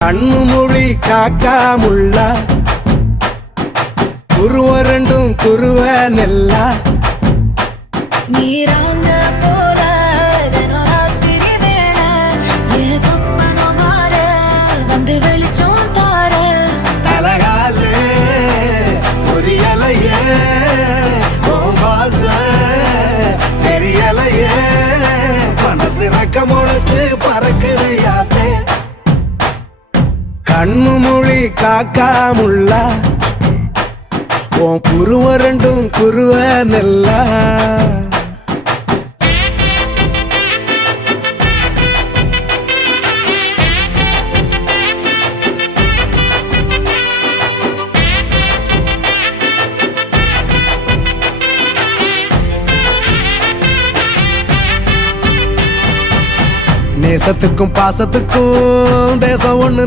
கண்ணு மொழி காக்காமுள்ள குருவரண்டும் குருவ நெல்லா நீராங்க போல ராத்திரி வேண என் சொப்பனம் மாற வந்து வெளிச்சம் தார தலகாலே பொரியலையே ஓம்பாச தெரியலையே மனசு ரக்க முளைச்சு பறக்குது யாத்தே கண்ணு மொழி காக்காமுள்ள உன் குருவரண்டும் குருவ நெல்லா நேசத்துக்கும் பாசத்துக்கும் தேசம் ஒண்ணு